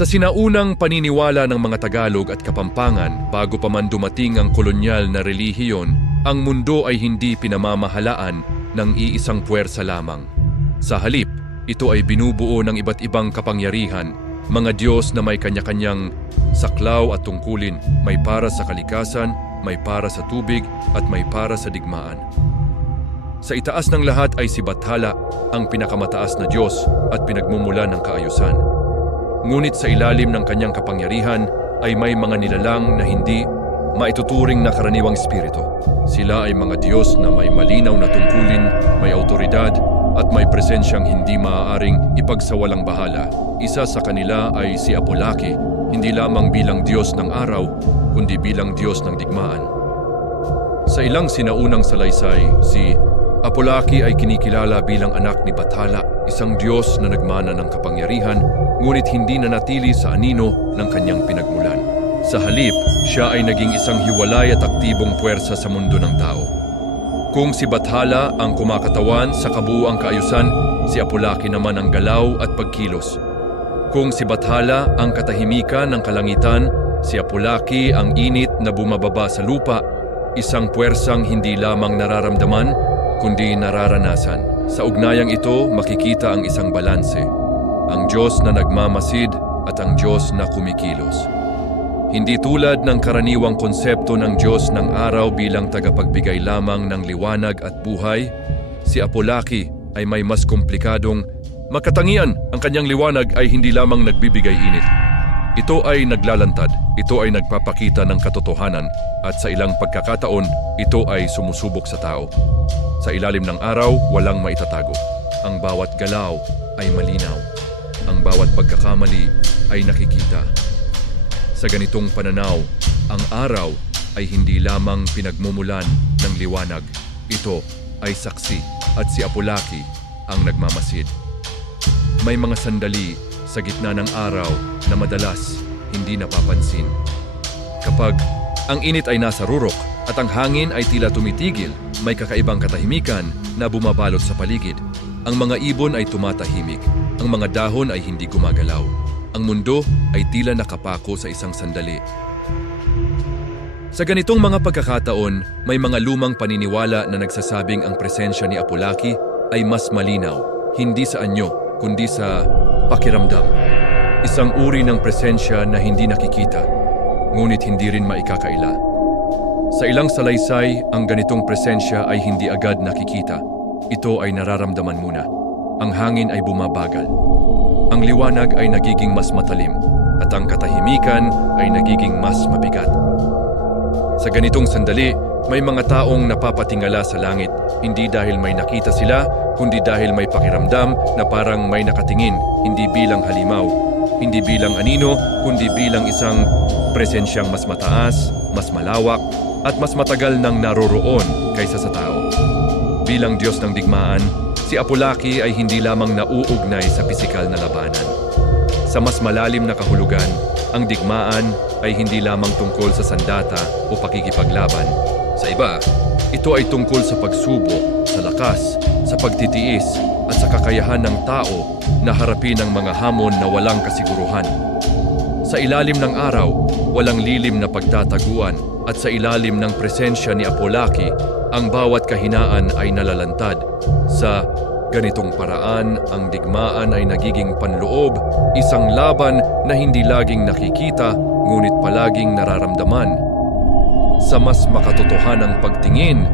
Sa sinaunang paniniwala ng mga Tagalog at Kapampangan, bago pa man dumating ang kolonyal na relihiyon, ang mundo ay hindi pinamamahalaan ng iisang puwersa lamang. Sa halip, ito ay binubuo ng iba't ibang kapangyarihan, mga Diyos na may kanya-kanyang saklaw at tungkulin, may para sa kalikasan, may para sa tubig, at may para sa digmaan. Sa itaas ng lahat ay si Bathala, ang pinakamataas na Diyos at pinagmumula ng kaayusan. Ngunit sa ilalim ng kanyang kapangyarihan ay may mga nilalang na hindi maituturing na karaniwang espiritu. Sila ay mga Diyos na may malinaw na tungkulin, may autoridad, at may presensyang hindi maaaring ipagsawalang bahala. Isa sa kanila ay si Apolaki, hindi lamang bilang Diyos ng araw, kundi bilang Diyos ng digmaan. Sa ilang sinaunang salaysay, si Apolaki ay kinikilala bilang anak ni Bathala, isang Diyos na nagmana ng kapangyarihan, ngunit hindi nanatili sa anino ng kanyang pinagmulan. Sa halip, siya ay naging isang hiwalay at aktibong puwersa sa mundo ng tao. Kung si Bathala ang kumakatawan sa kabuuang kaayusan, si Apolaki naman ang galaw at pagkilos. Kung si Bathala ang katahimikan ng kalangitan, si Apolaki ang init na bumababa sa lupa, isang puwersang hindi lamang nararamdaman, kundi nararanasan. Sa ugnayang ito, makikita ang isang balanse, ang Diyos na nagmamasid at ang Diyos na kumikilos. Hindi tulad ng karaniwang konsepto ng Diyos ng araw bilang tagapagbigay lamang ng liwanag at buhay, si Apolaki ay may mas komplikadong makatangian. Ang kanyang liwanag ay hindi lamang nagbibigay init. Ito ay naglalantad, ito ay nagpapakita ng katotohanan, at sa ilang pagkakataon, ito ay sumusubok sa tao. Sa ilalim ng araw, walang maitatago. Ang bawat galaw ay malinaw. Ang bawat pagkakamali ay nakikita. Sa ganitong pananaw, ang araw ay hindi lamang pinagmumulan ng liwanag. Ito ay saksi at si Apolaki ang nagmamasid. May mga sandali sa gitna ng araw na madalas hindi napapansin. Kapag ang init ay nasa rurok at ang hangin ay tila tumitigil, may kakaibang katahimikan na bumabalot sa paligid. Ang mga ibon ay tumatahimik, ang mga dahon ay hindi gumagalaw. Ang mundo ay tila nakapako sa isang sandali. Sa ganitong mga pagkakataon, may mga lumang paniniwala na nagsasabing ang presensya ni Apolaki ay mas malinaw, hindi sa anyo, kundi sa pakiramdam. Isang uri ng presensya na hindi nakikita, ngunit hindi rin maikakaila. Sa ilang salaysay, ang ganitong presensya ay hindi agad nakikita. Ito ay nararamdaman muna. Ang hangin ay bumabagal. Ang liwanag ay nagiging mas matalim, at ang katahimikan ay nagiging mas mabigat. Sa ganitong sandali, may mga taong napapatingala sa langit, hindi dahil may nakita sila, kundi dahil may pakiramdam na parang may nakatingin, hindi bilang halimaw, hindi bilang anino, kundi bilang isang presensyang mas mataas, mas malawak, at mas matagal nang naroroon kaysa sa tao. Bilang Diyos ng digmaan, si Apolaki ay hindi lamang nauugnay sa pisikal na labanan. Sa mas malalim na kahulugan, ang digmaan ay hindi lamang tungkol sa sandata o pakikipaglaban. Sa iba, ito ay tungkol sa pagsubo, sa lakas, sa pagtitiis, at sa kakayahan ng tao na harapin ang mga hamon na walang kasiguruhan. Sa ilalim ng araw, walang lilim na pagtataguan, at sa ilalim ng presensya ni Apolaki, ang bawat kahinaan ay nalalantad. Sa ganitong paraan, ang digmaan ay nagiging panloob, isang laban na hindi laging nakikita, ngunit palaging nararamdaman. Sa mas makatotohanang pagtingin,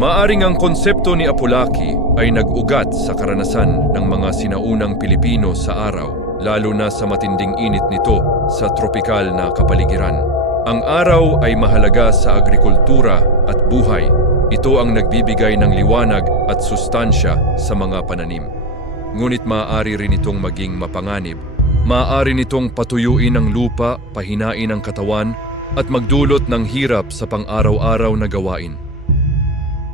maaring ang konsepto ni Apolaki ay nag-ugat sa karanasan ng mga sinaunang Pilipino sa araw, lalo na sa matinding init nito sa tropikal na kapaligiran. Ang araw ay mahalaga sa agrikultura at buhay. Ito ang nagbibigay ng liwanag at sustansya sa mga pananim. Ngunit maaari rin itong maging mapanganib. Maaari nitong patuyuin ang lupa, pahinain ang katawan, at magdulot ng hirap sa pang-araw-araw na gawain.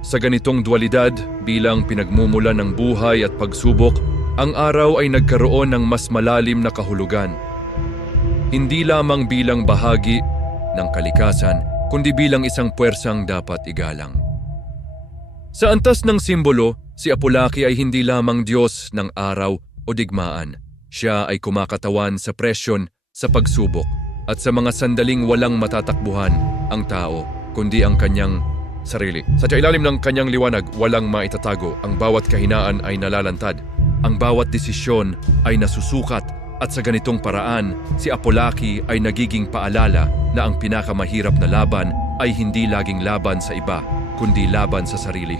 Sa ganitong dualidad, bilang pinagmumula ng buhay at pagsubok, ang araw ay nagkaroon ng mas malalim na kahulugan. Hindi lamang bilang bahagi ng kalikasan, kundi bilang isang puwersang dapat igalang. Sa antas ng simbolo, si Apolaki ay hindi lamang Diyos ng araw o digmaan. Siya ay kumakatawan sa presyon, sa pagsubok at sa mga sandaling walang matatakbuhan ang tao, kundi ang kanyang sarili. Sa ilalim ng kanyang liwanag, walang maitatago. Ang bawat kahinaan ay nalalantad. Ang bawat desisyon ay nasusukat. At sa ganitong paraan, si Apolaki ay nagiging paalala na ang pinakamahirap na laban ay hindi laging laban sa iba, kundi laban sa sarili.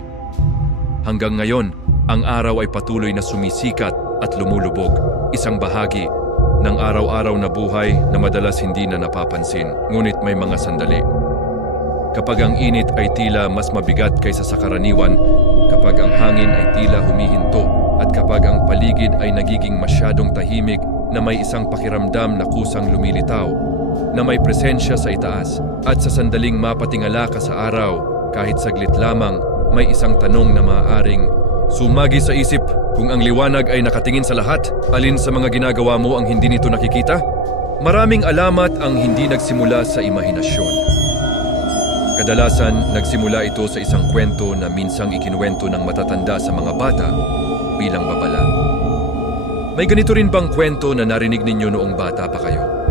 Hanggang ngayon, ang araw ay patuloy na sumisikat at lumulubog, isang bahagi ng araw-araw na buhay na madalas hindi na napapansin, ngunit may mga sandali. Kapag ang init ay tila mas mabigat kaysa sa karaniwan, kapag ang hangin ay tila humihinto, at kapag ang paligid ay nagiging masyadong tahimik na may isang pakiramdam na kusang lumilitaw, na may presensya sa itaas, at sa sandaling mapatingala ka sa araw, kahit saglit lamang, may isang tanong na maaaring sumagi sa isip. Kung ang liwanag ay nakatingin sa lahat, alin sa mga ginagawa mo ang hindi nito nakikita? Maraming alamat ang hindi nagsimula sa imahinasyon. Kadalasan, nagsimula ito sa isang kwento na minsang ikinuwento ng matatanda sa mga bata bilang babala. May ganito rin bang kwento na narinig ninyo noong bata pa kayo?